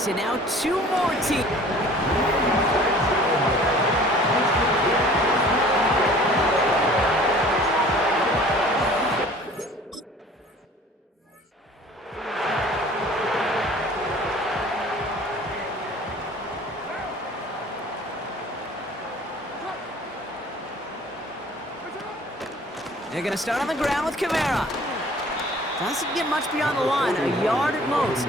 6, and now 2 more teams. They're going to start on the ground with Kamara. Doesn't get much beyond the line, a yard at most.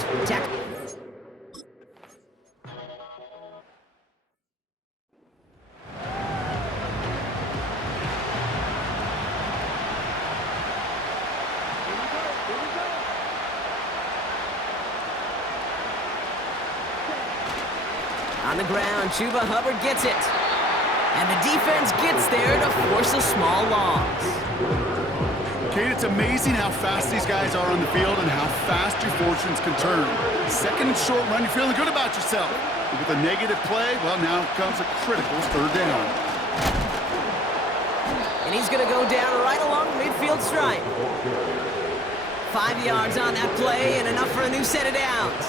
On the ground, Chuba Hubbard gets it. And the defense gets there to force a small loss. Kate, it's amazing how fast these guys are on the field and how fast your fortunes can turn. Second and short run, you're feeling good about yourself. But with a negative play, well, now comes a critical third down. And he's going to go down right along the midfield stripe. 5 yards on that play and enough for a new set of downs.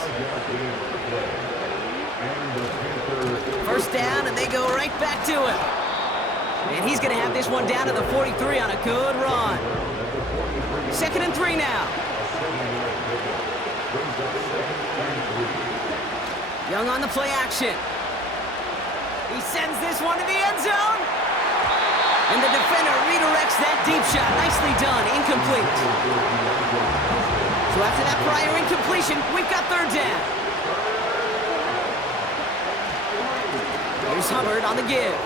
First down, and they go right back to him. And he's going to have this one down to the 43 on a good run. 2nd and 3 now. Young on the play action. He sends this one to the end zone. And the defender redirects that deep shot. Nicely done. Incomplete. So after that prior incompletion, we've got 3rd down. Here's Hubbard on the give.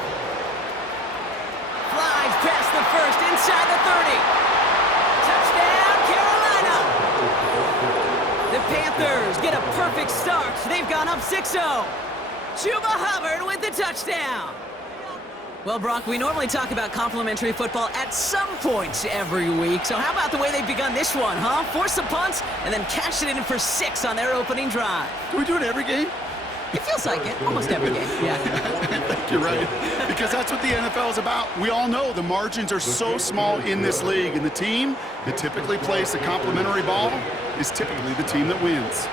Flies past the first, inside the 30. Touchdown, Carolina! The Panthers get a perfect start. They've gone up 6-0. Chuba Hubbard with the touchdown. Well, Brock, we normally talk about complimentary football at some points every week. So how about the way they've begun this one, huh? Force some punts and then cash it in for 6 on their opening drive. Can we do it every game? It feels like it. Almost every game, yeah. I think you're right. Because that's what the NFL is about. We all know the margins are so small in this league. And the team that typically plays the complimentary ball is typically the team that wins.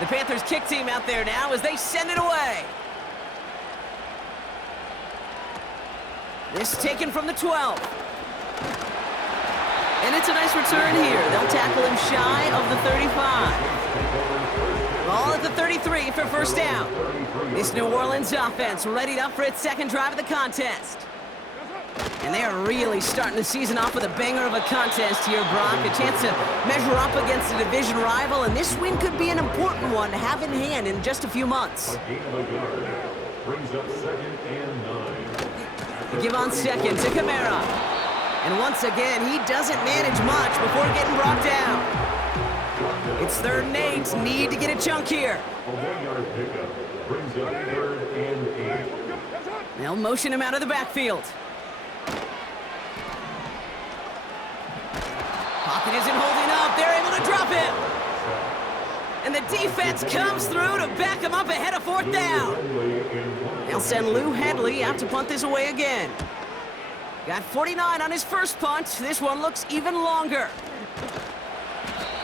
The Panthers kick team out there now as they send it away. This taken from the 12. And it's a nice return here. They'll tackle him shy of the 35. Ball at the 33 for first down. This New Orleans offense readied up for its second drive of the contest. And they are really starting the season off with a banger of a contest here, Brock. A chance to measure up against a division rival, and this win could be an important one to have in hand in just a few months. Brings up 2nd and 9. They give on second to Kamara. And once again, he doesn't manage much before getting brought down. It's 3rd and 8. Need to get a chunk here. They'll motion him out of the backfield. Pocket isn't holding up. They're able to drop him. And the defense comes through to back him up ahead of 4th down. They'll send Lou Hadley out to punt this away again. Got 49 on his first punt. This one looks even longer.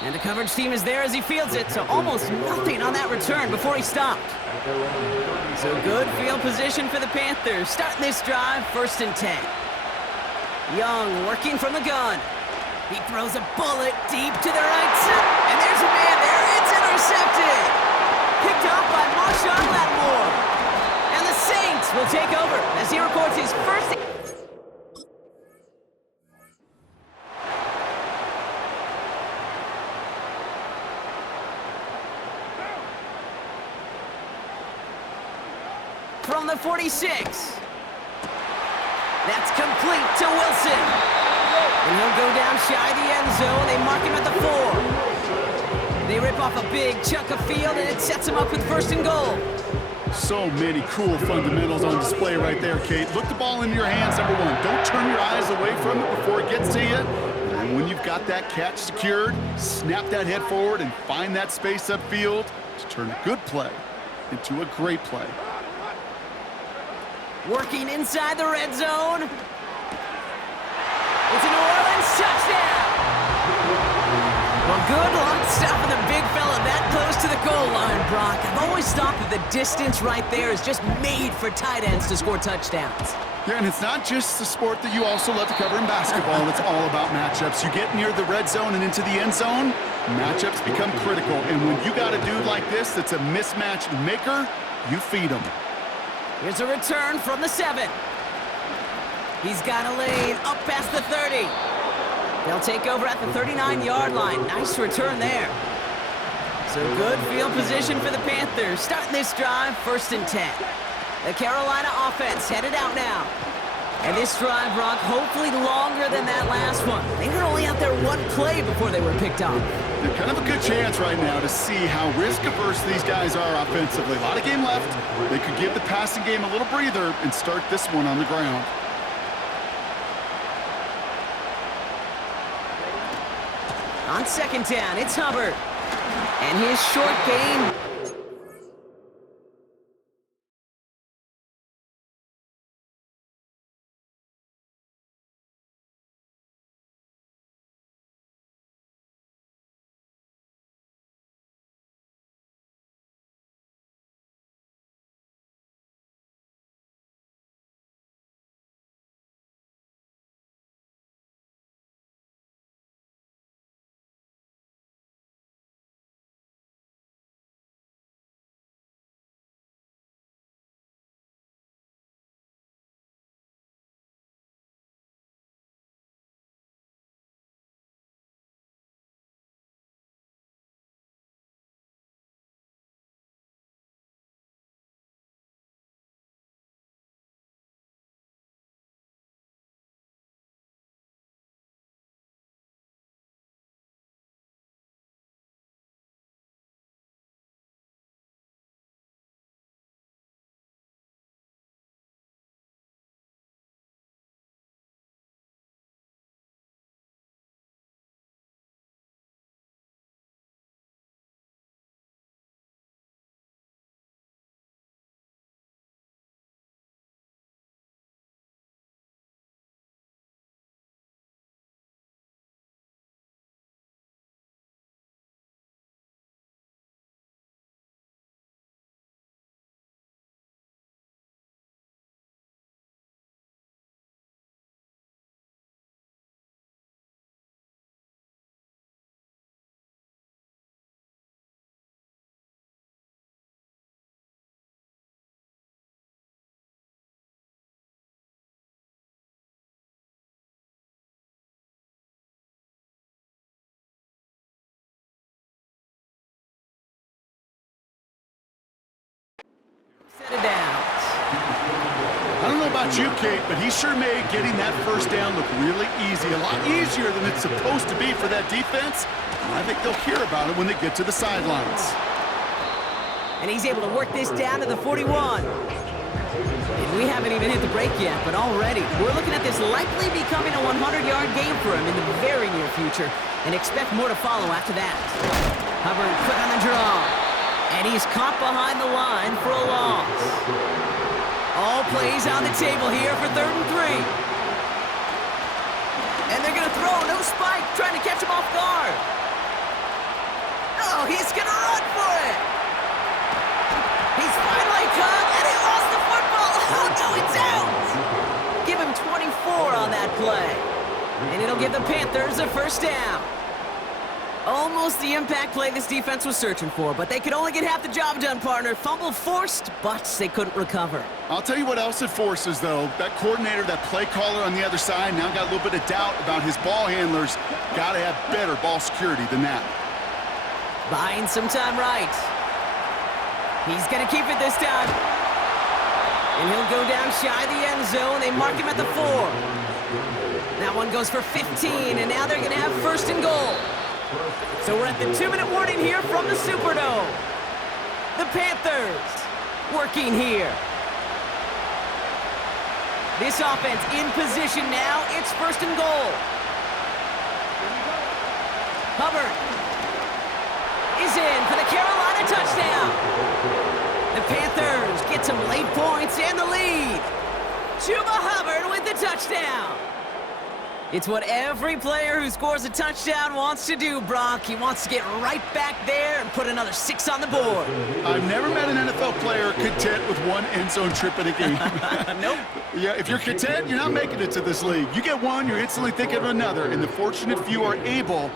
And the coverage team is there as he fields it, so almost nothing on that return before he stopped. So good field position for the Panthers. Starting this drive, 1st and 10. Young working from the gun. He throws a bullet deep to the right side. And there's a man there. It's intercepted. Picked off by Marshawn Lattimore. And the Saints will take over as he records his first... from the 46. That's complete to Wilson. And he'll go down shy of the end zone. They mark him at the 4. They rip off a big chunk of field, and it sets him up with 1st and goal. So many cool fundamentals on display right there, Kate. Look the ball into your hands, number 1. Don't turn your eyes away from it before it gets to you. And when you've got that catch secured, snap that head forward and find that space upfield to turn a good play into a great play. Working inside the red zone. It's a New Orleans touchdown. Well, good luck stopping the big fella that close to the goal line, Brock. I've always thought that the distance right there is just made for tight ends to score touchdowns. Yeah, and it's not just the sport that you also love to cover in basketball. It's all about matchups. You get near the red zone and into the end zone, matchups become critical. And when you got a dude like this that's a mismatch maker, you feed him. Here's a return from the 7. He's got a lane up past the 30. They'll take over at the 39-yard line. Nice return there. So good field position for the Panthers. Starting this drive, 1st and 10. The Carolina offense headed out now. And this drive, Brock, hopefully longer than that last one. They were only out there 1 play before they were picked off. They're kind of a good chance right now to see how risk-averse these guys are offensively. A lot of game left. They could give the passing game a little breather and start this one on the ground. On 2nd down, it's Hubbard. And his short game... about you, Kate, but he sure made getting that first down look really easy, a lot easier than it's supposed to be for that defense. I think they'll hear about it when they get to the sidelines. And he's able to work this down to the 41. And we haven't even hit the break yet, but already we're looking at this likely becoming a 100-yard game for him in the very near future, and expect more to follow after that. Hubbard quick on the draw, and he's caught behind the line for a loss. All plays on the table here for 3rd and 3. And they're going to throw, no spike, trying to catch him off guard. Oh, he's going to run for it. He's finally caught, and he lost the football. Oh, no, it's out. Give him 24 on that play. And it'll give the Panthers a first down. Almost the impact play this defense was searching for, but they could only get half the job done, partner. Fumble forced, but they couldn't recover. I'll tell you what else it forces, though. That coordinator, that play caller on the other side, now got a little bit of doubt about his ball handlers. Got to have better ball security than that. Buying some time right. He's going to keep it this time. And he'll go down shy of the end zone. They mark him at the 4. That one goes for 15, and now they're going to have 1st and goal. So we're at the 2-minute warning here from the Superdome. The Panthers working here. This offense in position now. It's 1st and goal. Hubbard is in for the Carolina touchdown. The Panthers get some late points and the lead. Chuba Hubbard with the touchdown. It's what every player who scores a touchdown wants to do, Brock. He wants to get right back there and put another 6 on the board. I've never met an NFL player content with one end zone trip in a game. Nope. Yeah, if you're content, you're not making it to this league. You get one, you're instantly thinking of another, and the fortunate few are able.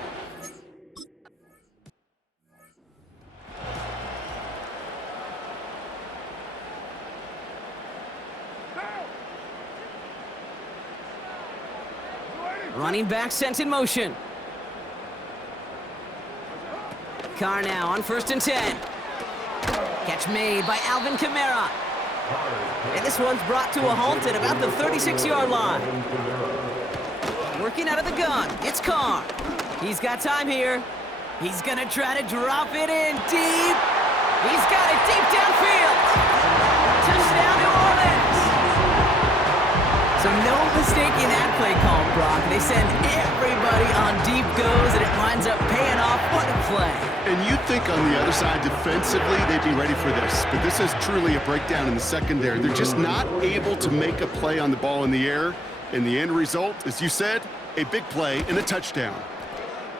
Running back sent in motion. Carr now on 1st and 10. Catch made by Alvin Kamara. And this one's brought to a halt at about the 36-yard line. Working out of the gun, it's Carr. He's got time here. He's going to try to drop it in deep. He's got it deep downfield. Touchdown, New Orleans. So no mistaking that play call, Brock. They send everybody on deep goes, and it winds up paying off. What a play. And you'd think on the other side, defensively, they'd be ready for this. But this is truly a breakdown in the secondary. They're just not able to make a play on the ball in the air. And the end result, as you said, a big play and a touchdown.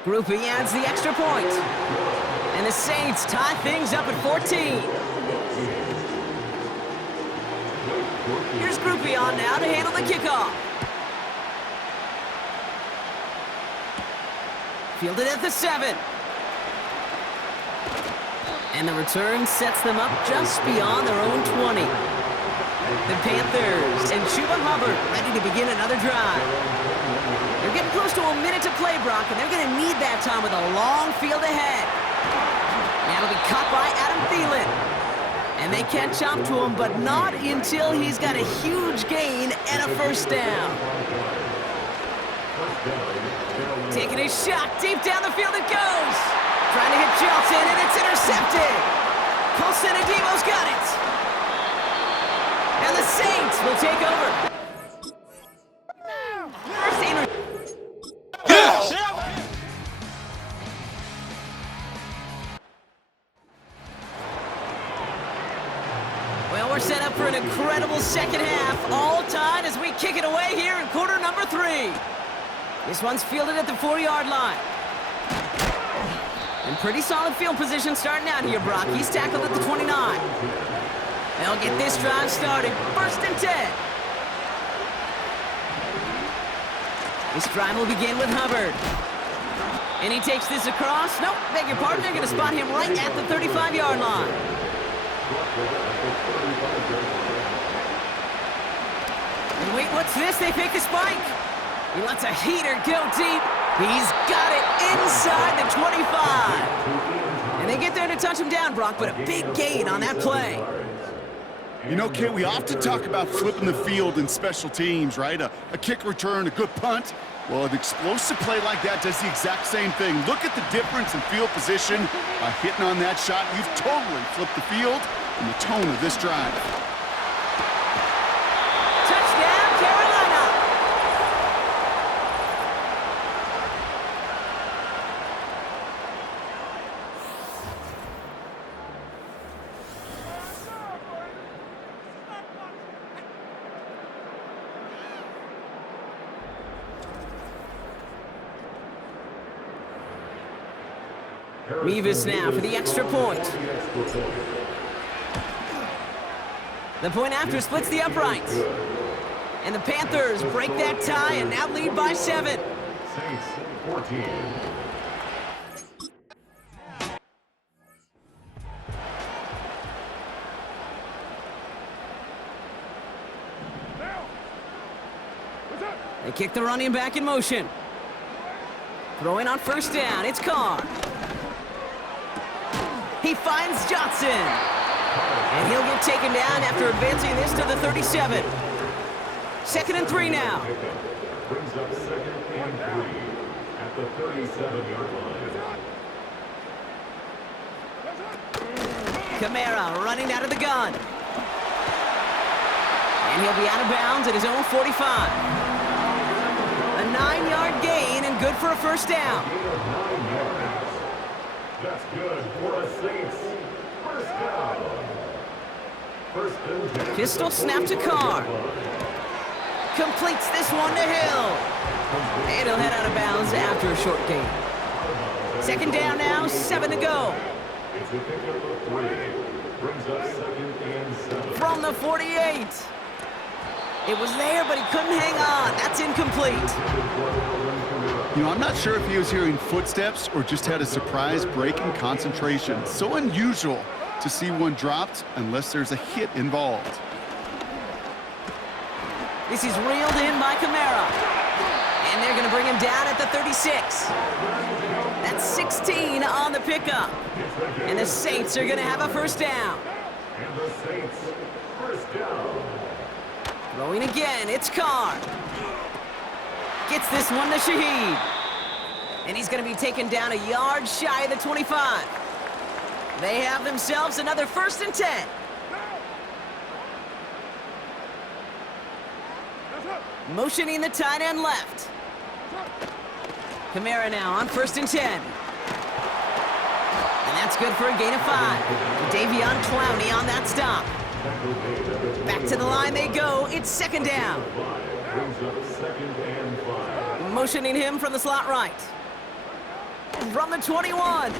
Groupie adds the extra point. And the Saints tie things up at 14. Here's Groupie on now to handle the kickoff. Fielded at the 7. And the return sets them up just beyond their own 20. The Panthers and Chuba Hubbard ready to begin another drive. They're getting close to a minute to play, Brock, and they're going to need that time with a long field ahead. Now it'll be caught by Adam Thielen. And they catch up to him, but not until he's got a huge gain and a first down. Taking a shot, deep down the field it goes. Trying to hit Johnson, and it's intercepted. Colson Adebo's got it. And the Saints will take over. First interception. Well, we're set up for an incredible second half. All tied as we kick it away here in quarter number 3. This one's fielded at the 4-yard line. And pretty solid field position starting out here, Brock. He's tackled at the 29. They'll get this drive started. 1st and 10. This drive will begin with Hubbard. And he takes this across. Nope, beg your pardon. They're going to spot him right at the 35-yard line. And wait, what's this? They fake the spike. He lets a heater go deep. He's got it inside the 25. And they get there to touch him down, Brock, but a big gain on that play. You know, Kate, we often talk about flipping the field in special teams, right? A kick return, a good punt. Well, an explosive play like that does the exact same thing. Look at the difference in field position. By hitting on that shot, you've totally flipped the field and the tone of this drive. Touchdown, Carolina! Revis now for the extra point. The point after splits the uprights. And the Panthers break that tie and now lead by 7. Saints 14. They kick the running back in motion. Throwing on first down, it's Carr. He finds Johnson. And he'll get taken down after advancing this to the 37. 2nd and 3 now. Brings up 2nd and 3 at the 37-yard line. Kamara running out of the gun. And he'll be out of bounds at his own 45. A 9-yard gain and good for a first down. That's good for the Saints. First down. First and 10. Pistol snap to Carr. Completes this one to Hill. And he'll head out of bounds after a short gain. 2nd down now, 7 to go. It's a pickup of 3. Brings up 2nd and 7. From the 48. It was there, but he couldn't hang on. That's incomplete. You know, I'm not sure if he was hearing footsteps or just had a surprise break in concentration. So unusual to see one dropped unless there's a hit involved. This is reeled in by Kamara. And they're going to bring him down at the 36. That's 16 on the pickup. And the Saints are going to have a first down. And the Saints, first down. Throwing again, it's Carr. Gets this one to Shaheed. And he's going to be taken down a yard shy of the 25. They have themselves another 1st and 10. Motioning the tight end left. Kamara now on 1st and 10. And that's good for a gain of 5. Davion Clowney on that stop. Back to the line they go. It's 2nd down. Motioning him from the slot right. From the 21. And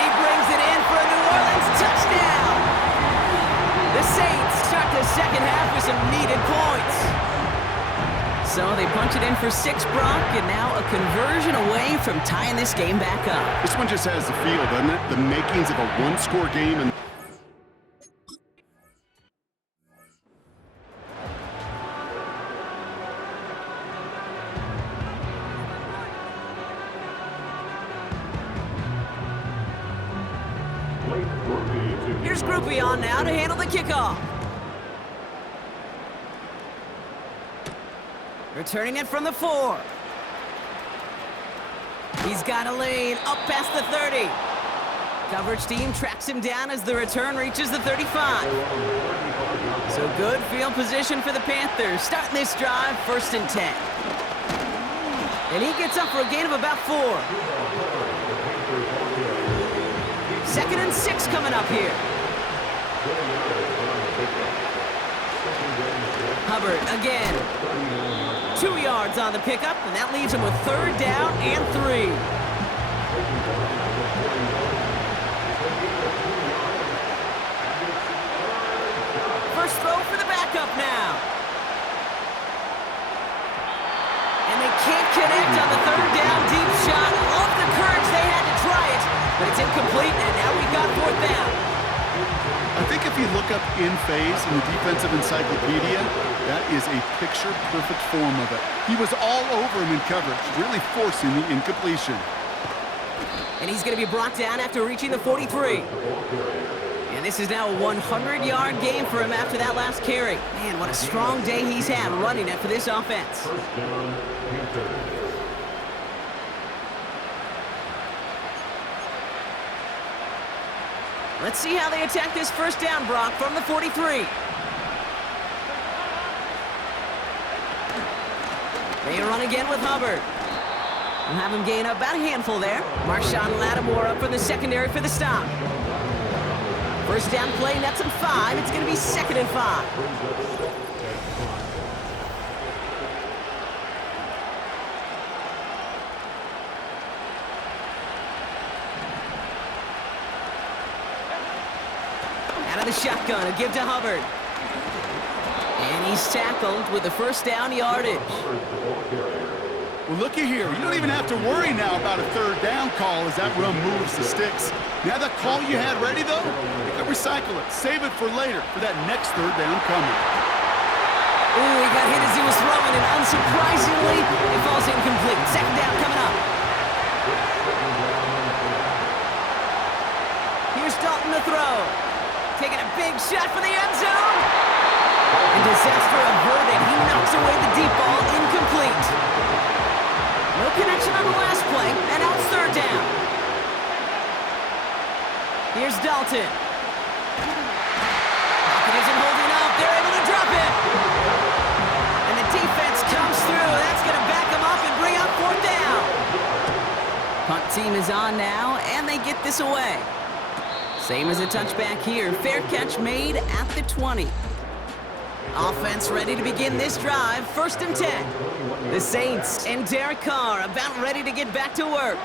he brings it in for a New Orleans touchdown. The Saints start the 2nd half with some needed points. So they punch it in for 6, Brock, and now a conversion away from tying this game back up. This one just has the feel, doesn't it? The makings of a one-score game. And here's Groupie on now to handle the kickoff. Returning it from the 4. He's got a lane up past the 30. Coverage team tracks him down as the return reaches the 35. So good field position for the Panthers. Starting this drive, 1st and 10. And he gets up for a gain of about 4. 2nd and 6 coming up here. Hubbard again. 2 yards on the pickup, and that leaves him with 3rd down and 3. First throw for the backup now. And they can't connect on the 3rd down deep shot. Love the courage they had to try it, but it's incomplete, and now we've got 4th down. I think if you look up in phase in the defensive encyclopedia, that is a picture-perfect form of it. He was all over him in coverage, really forcing the incompletion. And he's going to be brought down after reaching the 43. And this is now a 100-yard game for him after that last carry. Man, what a strong day he's had running it for this offense. First down, Panthers. Let's see how they attack this first down, Brock, from the 43. They run again with Hubbard. We'll have him gain up about a handful there. Marshawn Lattimore up from the secondary for the stop. First down play, nets him 5. It's going to be 2nd and 5. Out of the shotgun, a give to Hubbard. And he's tackled with the first down yardage. Well, looky here. You don't even have to worry now about a third down call as that run moves the sticks. Now that call you had ready, though, you can recycle it. Save it for later for that next third down coming. Ooh, he got hit as he was throwing, and unsurprisingly, it falls incomplete. Second down coming up. Here's Dalton to throw. Taking a big shot for the end zone. And disaster averted. He knocks away the deep ball, incomplete. No connection on the last play, and now it's third down. Here's Dalton. Pocket isn't holding up. They're able to drop it. And the defense comes through. That's going to back them up and bring up fourth down. Punt team is on now, and they get this away. Same as a touchback here. Fair catch made at the 20. Offense ready to begin this drive. 1st and 10. The Saints and Derek Carr about ready to get back to work.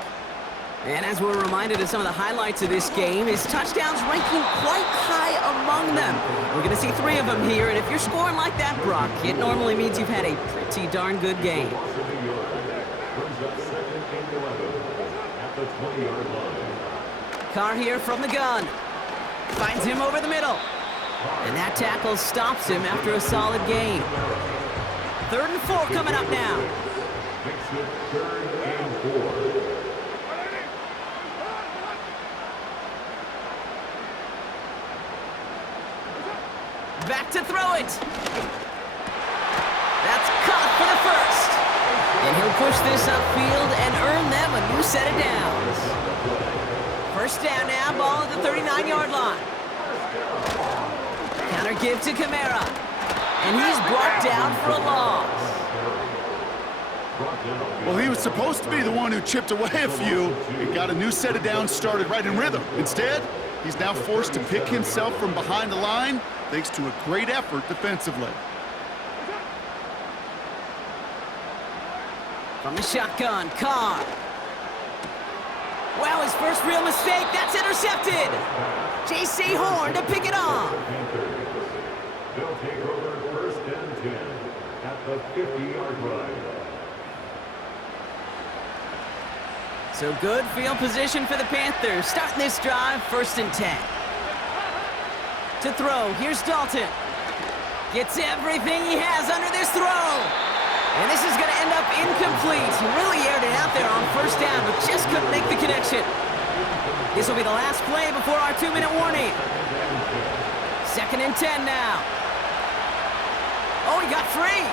And as we're reminded of some of the highlights of this game, his touchdowns ranking quite high among them. We're going to see 3 of them here, and if you're scoring like that, Brock, it normally means you've had a pretty darn good game. Carr here from the gun. Finds him over the middle. And that tackle stops him after a solid gain. 3rd and 4 coming up now. Makes it 3rd and 4. Back to throw it. That's caught for the first. And he'll push this upfield and earn them a new set of downs. First down now, ball at the 39-yard line. Counter give to Kamara. And he's brought down for a loss. Well, he was supposed to be the one who chipped away a few and got a new set of downs started right in rhythm. Instead, he's now forced to pick himself from behind the line thanks to a great effort defensively. From the shotgun, Carr. Well, his first real mistake, that's intercepted. J.C. Horn to pick it off. They'll take over 1st and 10 at the 50-yard line. So good field position for the Panthers. Starting this drive, 1st and 10. To throw, here's Dalton. Gets everything he has under this throw. And this is going to end up incomplete. He really aired it out there on 1st down, but just couldn't make the connection. This will be the last play before our 2-minute warning. 2nd and 10 now. Oh, he got free.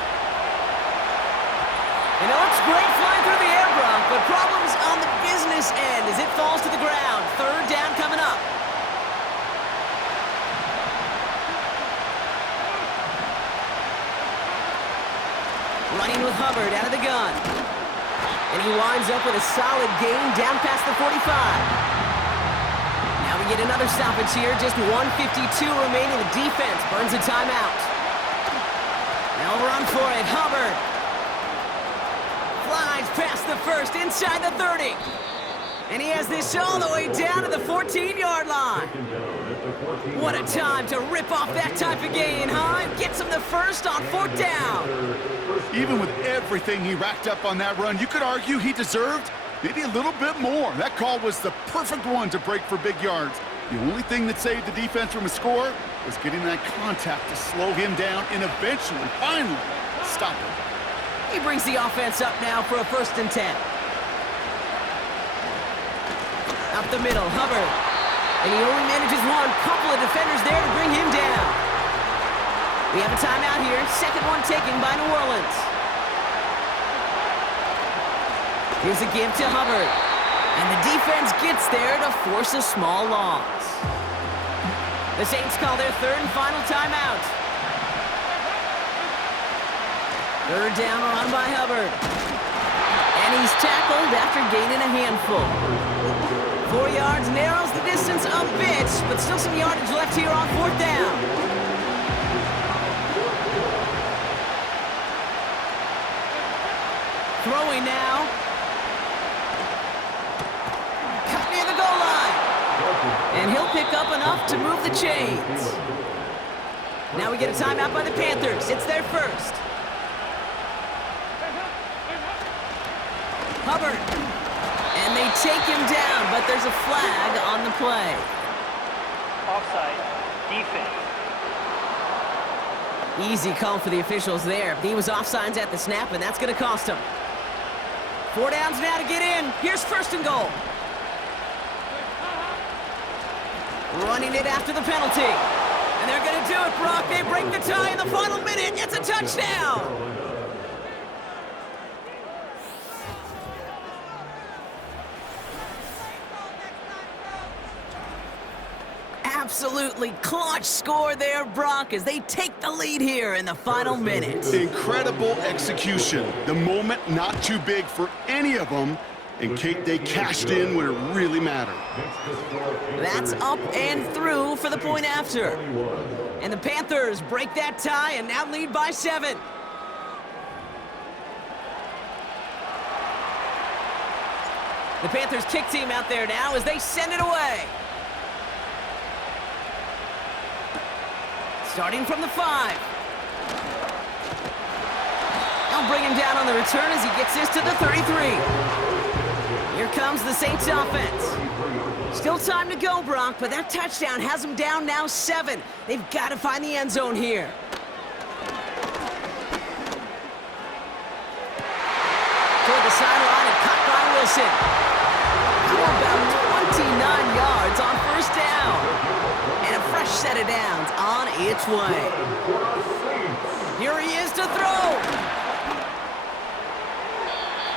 And it looks great flying through the air, Brock, but problems on the business end as it falls to the ground. 3rd down coming up. Running with Hubbard out of the gun. And he winds up with a solid gain down past the 45. Now we get another stoppage here. Just 1:52 remaining. The defense burns a timeout. They'll run for it. Hubbard flies past the first, inside the 30. And he has this all the way down to the 14-yard line. What a time to rip off that type of gain, huh? And gets him the first on 4th down. Even with everything he racked up on that run, you could argue he deserved maybe a little bit more. That call was the perfect one to break for big yards. The only thing that saved the defense from a score was getting that contact to slow him down and eventually, finally, stop him. He brings the offense up now for a 1st and 10. Up the middle, Hubbard. And he only manages one. Couple of defenders there to bring him down. We have a timeout here. Second one taken by New Orleans. Here's a give to Hubbard. And the defense gets there to force a small loss. The Saints call their third and final timeout. Third down run by Hubbard. And he's tackled after gaining a handful. 4 yards narrows the distance a bit, but still some yardage left here on fourth down. Throwing now. Cut near the goal line. And he'll pick up enough to move the chains. Now we get a timeout by the Panthers. It's their first. Hubbard. And they take him down, but there's a flag on the play. Offside. Defense. Easy call for the officials there. He was offsides at the snap, and that's going to cost him. 4 downs now to get in. Here's first and goal. Running it after the penalty. And they're going to do it, Brock. They break the tie in the final minute. It's a touchdown. Absolutely clutch score there, Brock, as they take the lead here in the final minute. Incredible execution. The moment not too big for any of them, and Kate, they cashed in when it really mattered. That's up and through for the point after. And the Panthers break that tie and now lead by 7. The Panthers kick team out there now as they send it away. Starting from the 5. They'll bring him down on the return as he gets this to the 33. Here comes the Saints offense. Still time to go, Brock, but that touchdown has them down now 7. They've got to find the end zone here. Toward the sideline and caught by Wilson. How about 29 yards on first down? And a fresh set of downs on its way. Here he is to throw.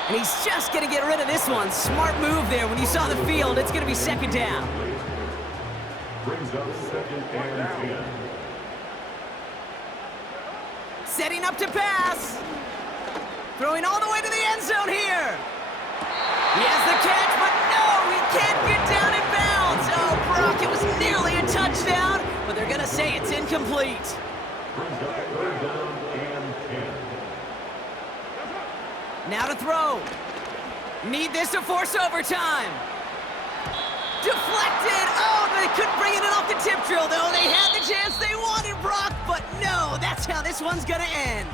And he's just going to get rid of this one. Smart move there when you saw the field. It's going to be second down. Brings up 2nd and 10. Setting up to pass. Throwing all the way to the end zone here. He has the catch, but no, he can't get down in bounds. Oh, Brock, it was nearly a touchdown, but they're going to say it's incomplete. Brings up 3rd down and 10. Now to throw. Need this to force overtime. Deflected. Oh, they couldn't bring it in off the tip drill, though. They had the chance they wanted, Brock, but no, that's how this one's going to end.